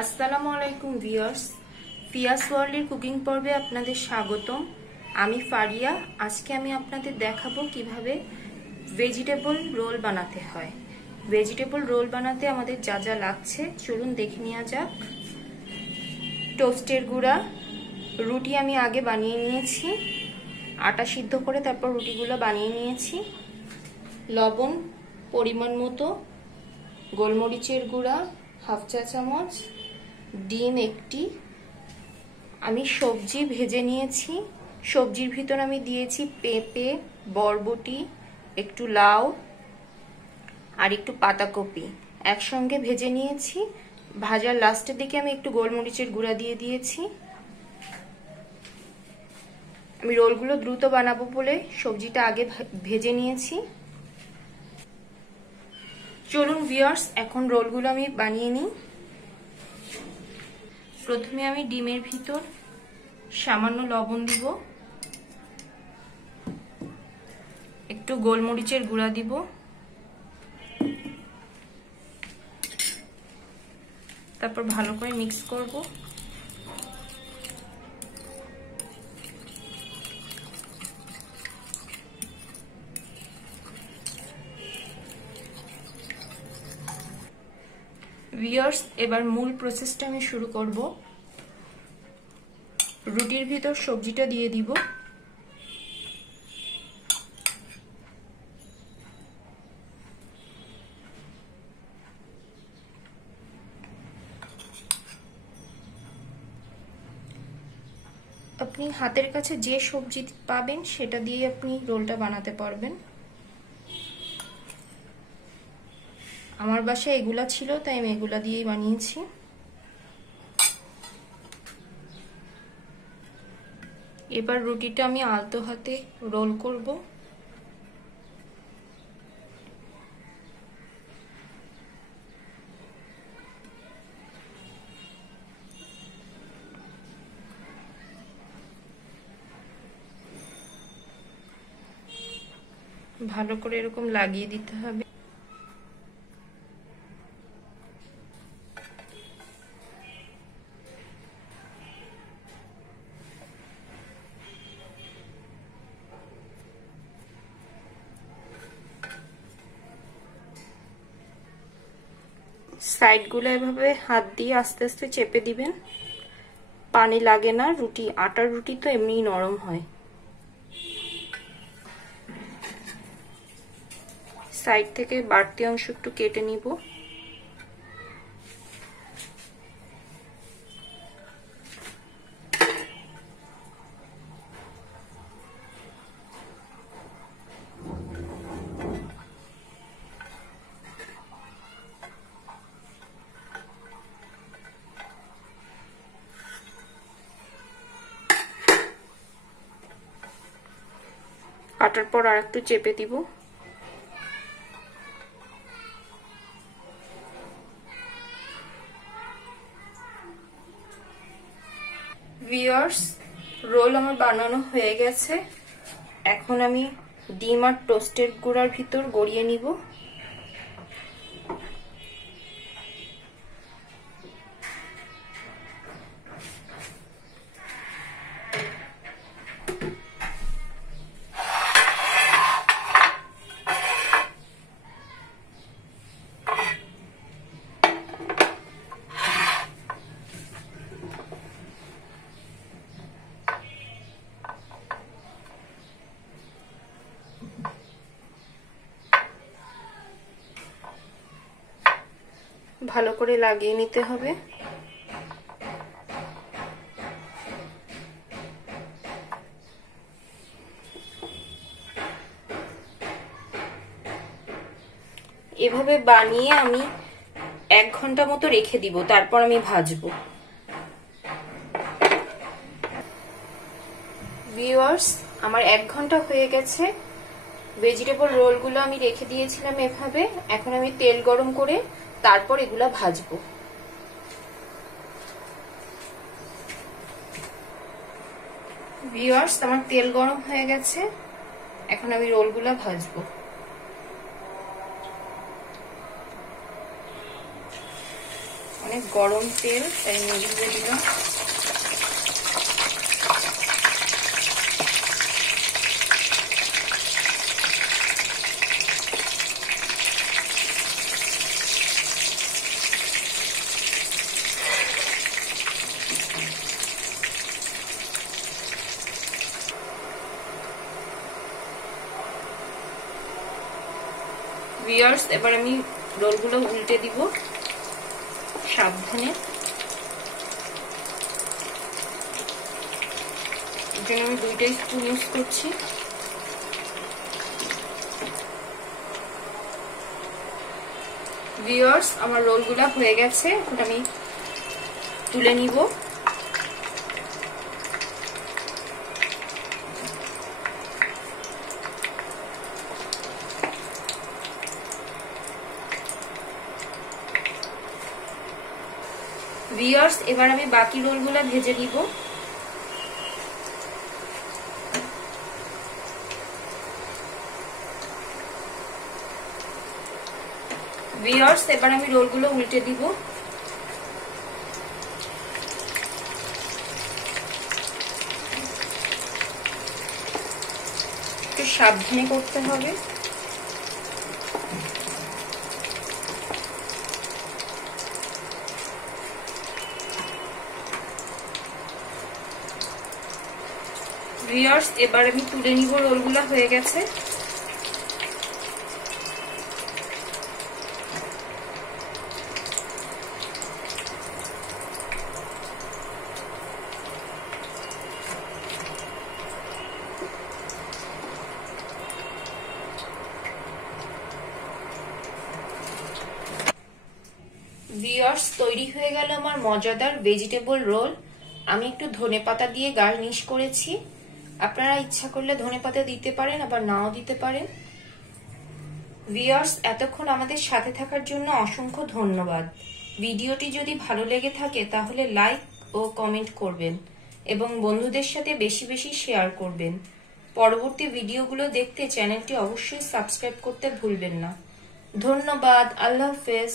আসসালামুআলাইকুম viewers, পিয়াস ওয়ার্ল্ডের cooking পর্বে আপনাদের স্বাগতম। আমি ফারিয়া। আজকে আমি আপনাদের দেখাবো কিভাবে ভেজিটেবল রোল বানাতে হয়। ভেজিটেবল রোল বানাতে আমাদের যা যা লাগছে চলুন দেখে নেওয়া যাক। টোস্টের গুঁড়া, রুটি আমি আগে বানিয়ে নিয়েছি, আটা সিদ্ধ করে তারপর রুটিগুলো বানিয়ে নিয়েছি। লবণ পরিমাণ মতো, গোলমরিচের গুঁড়া হাফ চা চামচ, ডিম একটি। আমি সবজি ভেজে নিয়েছি। সবজির ভিতর আমি দিয়েছি পেঁপে, বরবটি, একটু লাউ আর একটু পাতাকপি একসঙ্গে ভেজে নিয়েছি। ভাজার লাস্টের দিকে আমি একটু গোলমরিচের গুঁড়া দিয়ে দিয়েছি। আমি রোলগুলো দ্রুত বানাবো বলে সবজিটা আগে ভেজে নিয়েছি। চলুন ভিউয়ার্স, এখন রোলগুলো আমি বানিয়ে নিই। প্রথমে আমি ডিমের ভিতর সামান্য লবণ দিব, একটু গোলমরিচের গুঁড়া দিব, তারপর ভালো করে মিক্স করব। ভিউয়ার্স, এবার মূল প্রসেসটা আমি শুরু করব। রুটির ভিতর সবজিটা দিয়ে দিব, আপনি হাতের কাছে যে সবজি পাবেন সেটা দিয়ে আপনি রোলটা বানাতে পারবেন। আমার বাসায় এগুলা ছিল তাই আমি এগুলা দিয়েই বানিয়েছি। এবার রুটিটা আমি আলতো হাতে রোল করব। ভালো করে এরকম লাগিয়ে দিতে হবে। সাইডগুলো এভাবে হাত দিয়ে আস্তে আস্তে চেপে দিবেন, পানি লাগে না। আটার রুটি তো এমনিই নরম হয়। সাইড থেকে বাড়তি অংশ একটু কেটে নিব। কাটার পর আর একটু চেপে দিব। ভিউয়ার্স, রোল আমার বানানো হয়ে গেছে। এখন আমি ডিম আর টোস্টের গুঁড়ার ভিতর গড়িয়ে নিব। ভালো করে লাগিয়ে নিতে হবে। এভাবে বানিয়ে আমি 1 ঘন্টা মতো রেখে দিব, তারপর আমি ভাজবো। ভিউয়ার্স, আমার 1 ঘন্টা হয়ে গেছে। ভেজিটেবল রোলগুলো আমি রেখে দিয়েছিলাম এভাবে। এখন আমি তেল গরম করে তারপর এগুলা ভাজবো। ভিউয়ার্স, আমার তেল গরম হয়ে গেছে। এখন আমি রোলগুলা ভাজবো। অনেক গরম তেল, তাই নুডলস দিয়ে দিলাম। ভিউয়ার্স, এবার আমি রোলগুলো উল্টে দিব সাবধানে। এর জন্য আমি 2টা স্পুন ইউজ করছি। ভিউয়ার্স, আমার রোলগুলো হয়ে গেছে, এখন আমি তুলে নিব। ভিউয়ার্স, এবার আমি বাকি রোলগুলো ভেজে নিব। ভিউয়ার্স, এবার আমি রোলগুলো উল্টে দিব। একটু সাবধানে করতে হবে। ভিউয়ার্স, এবার আমি তুলে নিব, রোলগুলো হয়ে গেছে। ভিউয়ার্স, তৈরি হয়ে গেল আমার মজাদার ভেজিটেবল রোল। আমি একটু ধনেপাতা দিয়ে গার্নিশ করেছি। আপনারা ইচ্ছা করলে ধনেপাতা দিতে পারেন, আবার নাও দিতে পারেন। ভিউয়ার্স, এতক্ষণ আমাদের সাথে থাকার জন্য অসংখ্য ধন্যবাদ। ভিডিওটি যদি ভালো লেগে থাকে তাহলে লাইক ও কমেন্ট করবেন এবং বন্ধুদের সাথে বেশি বেশি শেয়ার করবেন। পরবর্তী ভিডিওগুলো দেখতে চ্যানেলটি অবশ্যই সাবস্ক্রাইব করতে ভুলবেন না। ধন্যবাদ। আল্লাহ হাফেজ।